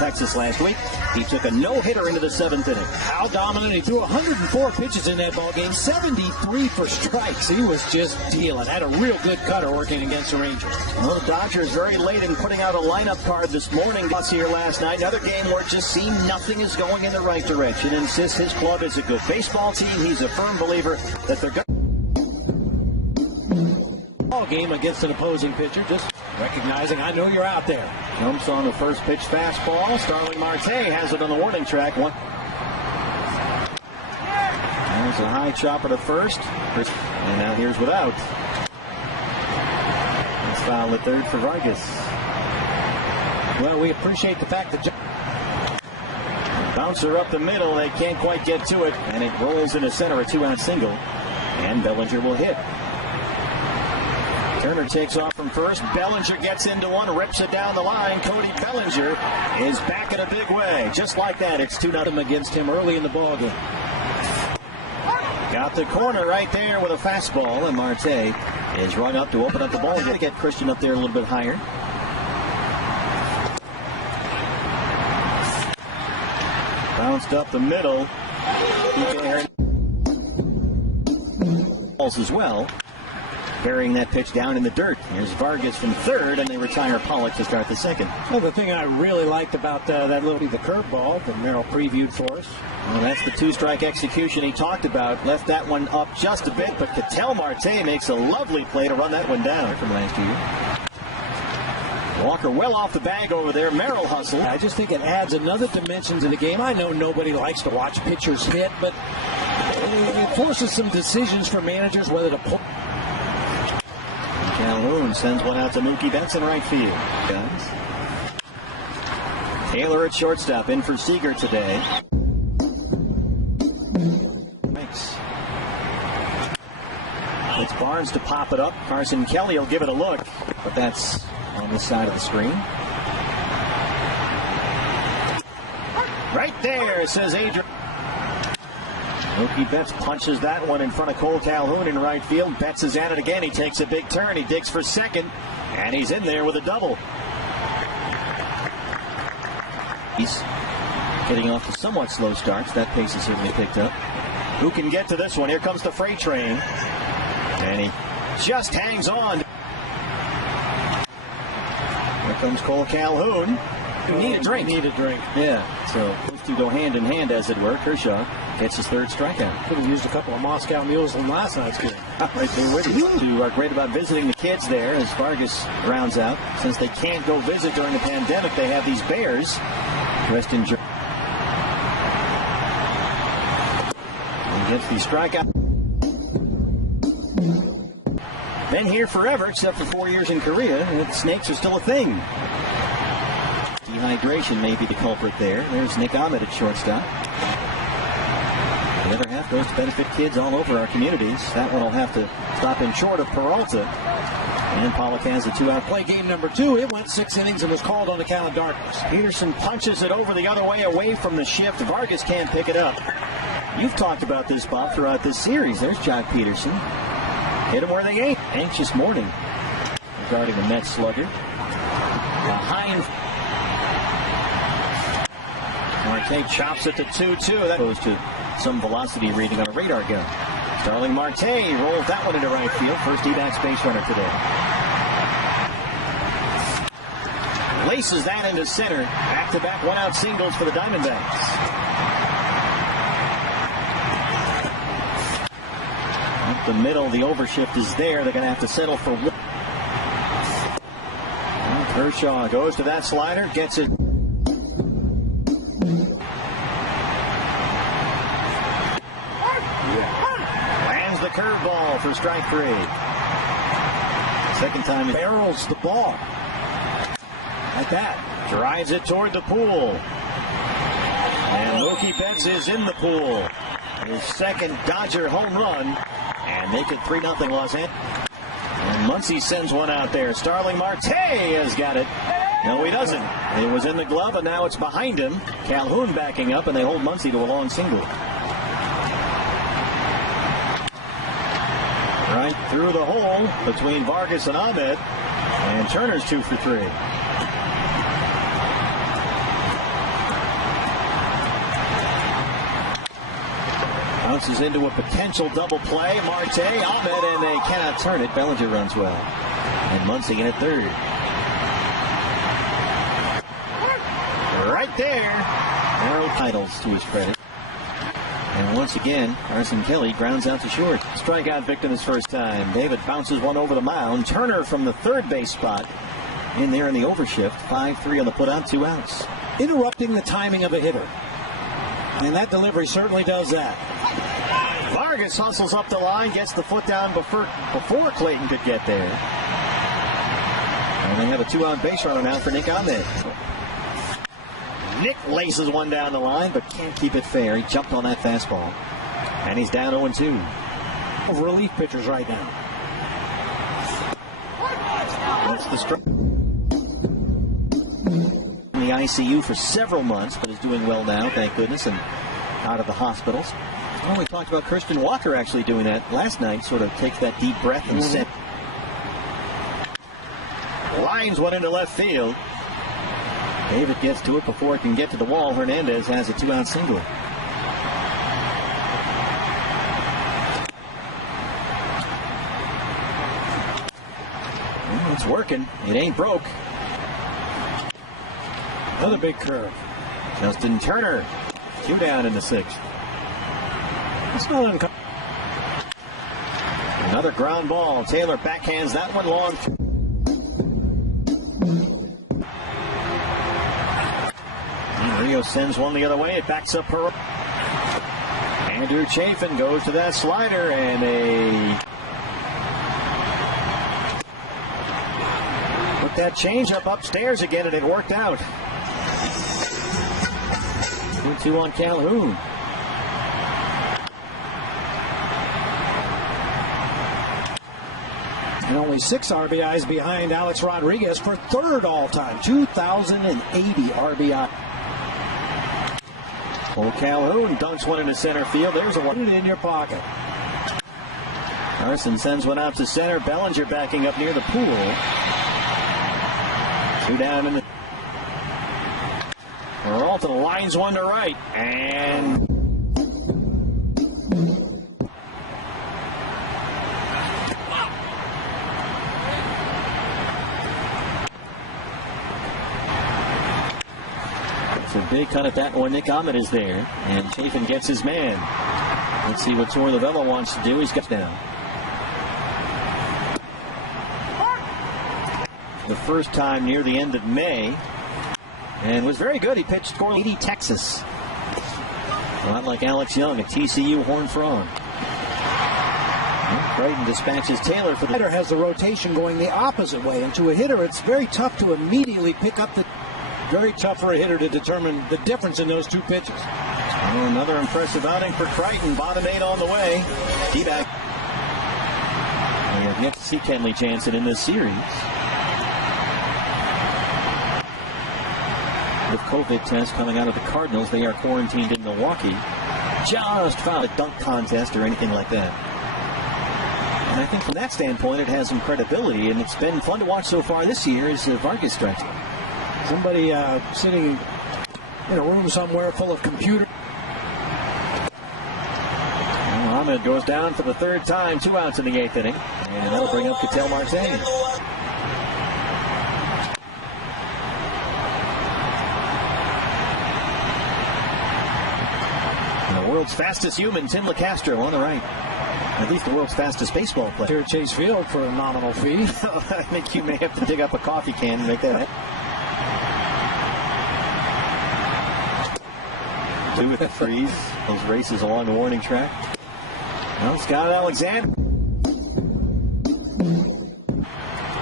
Texas last week. He took a no-hitter into the 7th inning. How dominant. He threw 104 pitches in that ball game, 73 for strikes. He was just dealing. Had a real good cutter working against the Rangers. Well, the Dodgers very late in putting out a lineup card this morning. Us here last night. Another game where it just seemed nothing is going in the right direction. Insists his club is a good baseball team. He's a firm believer that they're going ball game against an opposing pitcher, just recognizing I know you're out there. Jumps on the first pitch fastball. Starling Marte has it on the warning track. There's a high chopper to first. And now here's without. It's foul at third for Vargas. Well, we appreciate the fact that bouncer up the middle. They can't quite get to it. And it rolls into center, a 2-out single. And Bellinger will hit. Turner takes off from first. Bellinger gets into one, rips it down the line. Cody Bellinger is back in a big way. Just like that, it's 2-0 against him early in the ballgame. Got the corner right there with a fastball, and Marte is run up to open up the ball. He's got to get Christian up there a little bit higher. Bounced up the middle. Balls as well. Burying that pitch down in the dirt. Here's Vargas from third, and they retire Pollock to start the second. Well, the thing I really liked about that little the curveball that Merrill previewed for us. Well, that's the 2-strike execution he talked about. Left that one up just a bit, but Ketel Marte makes a lovely play to run that one down from last year. Walker well off the bag over there. Merrill hustle. I just think it adds another dimension to the game. I know nobody likes to watch pitchers hit, but it forces some decisions for managers whether to pull. Calhoun sends one out to Mookie Betts in right field. Guys. Taylor at shortstop, in for Seager today. Thanks. It's Barnes to pop it up. Carson Kelly will give it a look, but that's on this side of the screen. Right there, says Adrian. Mookie Betts punches that one in front of Cole Calhoun in right field. Betts is at it again. He takes a big turn. He digs for second, and he's in there with a double. He's getting off to somewhat slow starts. That pace is certainly picked up. Who can get to this one? Here comes the freight train, and he just hangs on. Here comes Cole Calhoun. You need a drink. Yeah, so those two go hand in hand, as it were. Kershaw gets his third strikeout. Could have used a couple of Moscow mules from last night's game. Right there with you. Who are great about visiting the kids there as Vargas rounds out. Since they can't go visit during the pandemic, they have these bears dressed in jerseys. He gets the strikeout. Been here forever, except for 4 years in Korea, and snakes are still a thing. Dehydration may be the culprit there. There's Nick Ahmed at shortstop. The other half goes to benefit kids all over our communities. That one will have to stop him short of Peralta. And Pollock has a 2-out play. Game number 2. It went 6 innings and was called on account of darkness. Peterson punches it over the other way, away from the shift. Vargas can't pick it up. You've talked about this, Bob, throughout this series. There's Jock Peterson. Hit him where they ain't. Anxious morning regarding the Mets slugger. Behind. Marte chops it to 2-2. That goes to some velocity reading on a radar gun. Starling Marte rolls that one into right field. First D-backs base runner today. Laces that into center. Back-to-back one-out singles for the Diamondbacks. Up the middle, the overshift is there. They're going to have to settle for one. Kershaw goes to that slider, gets it. Lands the curveball for strike 3. Second time he barrels the ball. Like that. Drives it toward the pool. And Mookie Betts is in the pool. His second Dodger home run. And make it 3-0 Los Angeles. And Muncy sends one out there. Starling Marte has got it. No, he doesn't. It was in the glove, and now it's behind him. Calhoun backing up, and they hold Muncy to a long single. Right through the hole between Vargas and Ahmed. And Turner's 2 for 3. bounces into a potential double play. Marte, Ahmed, and they cannot turn it. Bellinger runs well. And Muncy in at third. Right there. Narrow titles to his credit. And once again, Carson Kelly grounds out to short. Strikeout victim his first time. David bounces one over the mound. Turner from the third base spot in there in the overshift. 5-3 on the putout, 2 outs. Interrupting the timing of a hitter. And that delivery certainly does that. Vargas hustles up the line, gets the foot down before Clayton could get there. And they have a 2-out base runner now for Nick Ahmed. Nick laces one down the line, but can't keep it fair. He jumped on that fastball. And he's down 0-2. Of relief pitchers right now. That's the strike. In the ICU for several months, but is doing well now, thank goodness, and out of the hospitals. Well, we talked about Christian Walker actually doing that last night, sort of takes that deep breath and set. Lines one into left field. David gets to it before it can get to the wall. Hernandez has a 2-out single. Well, it's working. It ain't broke. Another big curve. Justin Turner, 2 down in the 6th. It's not uncommon. Another ground ball. Taylor backhands that one long. Rio sends one the other way. It backs up her. Andrew Chafin goes to that slider and put that changeup upstairs again, and it worked out. 2-2 on Calhoun. And only 6 RBIs behind Alex Rodriguez for 3rd all-time. 2,080 RBI. Well, Calhoun dunks one into center field. There's a one in your pocket. Carson sends one out to center. Bellinger backing up near the pool. 2 down in the. Peralta lines one to right. And it's a big cut at that one. Nick Ahmed is there. And Chafin gets his man. Let's see what Torlavella wants to do. He's got down. The first time near the end of May. And was very good. He pitched for 80 Texas. Not like Alex Young at TCU Horned Frog. Creighton dispatches Taylor for the hitter. Has the rotation going the opposite way. And to a hitter, it's very tough to immediately pick up the. Very tough for a hitter to determine the difference in those 2 pitches. Oh, another impressive outing for Creighton. Bottom 8 on the way. D-back. We have yet to see Kenley Jansen in this series. With COVID tests coming out of the Cardinals, they are quarantined in Milwaukee. Just found a dunk contest or anything like that. And I think from that standpoint, it has some credibility, and it's been fun to watch so far this year as Vargas strikes. Somebody sitting in a room somewhere full of computers. Ahmed goes down for the 3rd time, 2 outs in the 8th inning. And that'll bring up Ketel Marte. The world's fastest human, Tim LeCastro, on the right. At least the world's fastest baseball player. Here at Chase Field for a nominal fee. I think you may have to dig up a coffee can and make that. 2 with the freeze. Those races along the warning track. Well, Scott Alexander.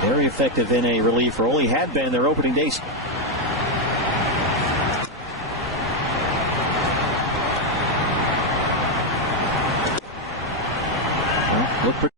Very effective in a relief role. He had been their opening day. Well, look for